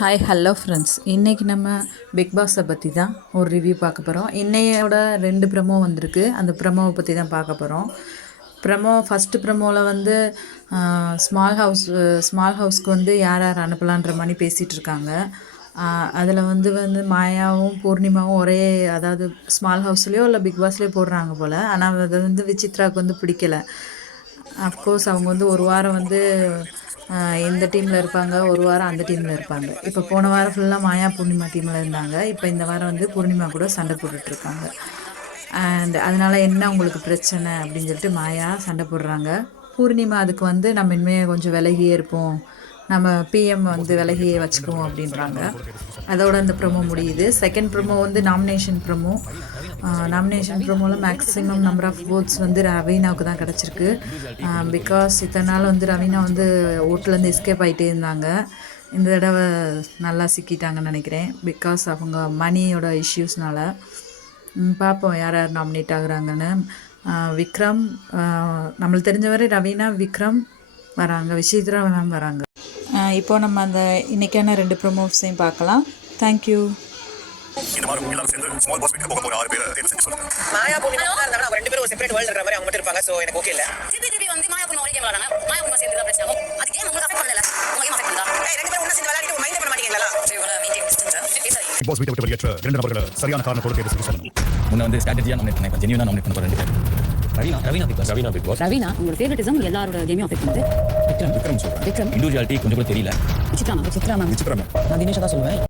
Hi hello friends, இன்றைக்கி நம்ம big பாஸை பற்றி தான் ஒரு ரிவ்யூ பார்க்க போகிறோம். இன்னையோட 2 ப்ரமோ வந்திருக்கு. அந்த ப்ரமோவை பற்றி தான் பார்க்க போகிறோம். ஃபஸ்ட்டு ப்ரமோவில் வந்து ஸ்மால் ஹவுஸ்க்கு வந்து யார் யார் அனுப்பலான்ற மாதிரி பேசிகிட்டு இருக்காங்க. அதில் வந்து மாயாவும் பூர்ணிமாவும் ஒரே, அதாவது ஸ்மால் ஹவுஸ்லேயோ இல்லை பிக் பாஸ்லேயோ போடுறாங்க போல். ஆனால் அதை வந்து விசித்ராவுக்கு வந்து பிடிக்கலை. அஃப்கோர்ஸ் அவங்க வந்து ஒரு வாரம் வந்து இந்த டீமில் இருப்பாங்க, ஒரு வாரம் அந்த டீமில் இருப்பாங்க. இப்போ போன வாரம் ஃபுல்லாக மாயா பூர்ணிமா டீமில் இருந்தாங்க. இப்போ இந்த வாரம் வந்து பூர்ணிமா கூட சண்டை போட்டுட்ருக்காங்க. அண்ட் அதனால் என்ன உங்களுக்கு பிரச்சனை அப்படின்னு சொல்லிட்டு மாயா சண்டை போடுறாங்க. பூர்ணிமா அதுக்கு வந்து நம்ம இனிமேல் கொஞ்சம் விலகியே இருப்போம், நம்ம பிஎம் வந்து விலகியே வச்சுக்குவோம் அப்படின்றாங்க. அதோட அந்த ப்ரொமோ முடியுது. செகண்ட் ப்ரொமோ வந்து நாமினேஷன் ப்ரொமோவில் மேக்ஸிமம் நம்பர் ஆஃப் ஓட்ஸ் வந்து ரவீனாவுக்கு தான் கிடச்சிருக்கு. பிகாஸ் இத்தனை நாள் வந்து ரவீனா வந்து ஓட்டுலேருந்து எஸ்கேப் ஆகிட்டே இருந்தாங்க. இந்த தடவை நல்லா சிக்கிட்டாங்கன்னு நினைக்கிறேன். பிகாஸ் அவங்க மணியோட இஷ்யூஸ்னால். பார்ப்போம் யார் யார் நாமினேட் ஆகுறாங்கன்னு. விக்ரம், நம்மளுக்கு தெரிஞ்சவரை ரவீனா, விக்ரம் வராங்க, விசித்ரா மேம் வராங்க. இப்போது நம்ம அந்த இன்றைக்கான 2 ப்ரொமோஸையும் பார்க்கலாம். தேங்க்யூ. மாயா பூர்ணிமா இருந்தாங்க, அவங்க 2 பேரும் ஒரு செப்பரேட் வேர்ல்ட் இருக்கிற மாதிரி அவங்க மட்டும் இருப்பாங்க. சோ எனக்கு ஓகே இல்ல. திருப்பி வந்து மாயா பூர்ணிமா ஒரே கேம் விளையாடுறாங்க. மாயா பூர்ணிமா சேர்ந்து தான் பிரச்சனை ஆகும். அது கேம் உங்களுக்கு அஃபெக்ட் பண்ணல. உங்க கேம் அஃபெக்ட் பண்ணல. 2 பேரும் ஒண்ணா சேர்ந்து விளையாடிட்டு ஒரு மைண்ட் பண்ண மாட்டீங்களா? சோ இவள மெயின்டைன் டிஸ்டன்ஸ். பிக் பாஸ் வீட்டை விட்டு வெளியேற்ற 2 நபர்களை சரியான காரணத்தோட தேர்வு செய்ய சொல்லணும். முன்ன வந்து ஸ்ட்ராட்டஜியா நாமினேட் பண்ணேன், ஜெனியூனா நாமினேட் பண்ண போறேன். Raveena big pass. ரவீனா உங்களோட ஃபேவரட்டிசம் எல்லாரோட கேமையும் அஃபெக்ட் பண்ணுது. விக்ரம் சொல்றேன். இண்டிவிஜுவாலிட்டி கொஞ்சம் கூட தெரியல. விசித்ரா மேம். நான் தினேஷ் தான் சொல்லுவேன்.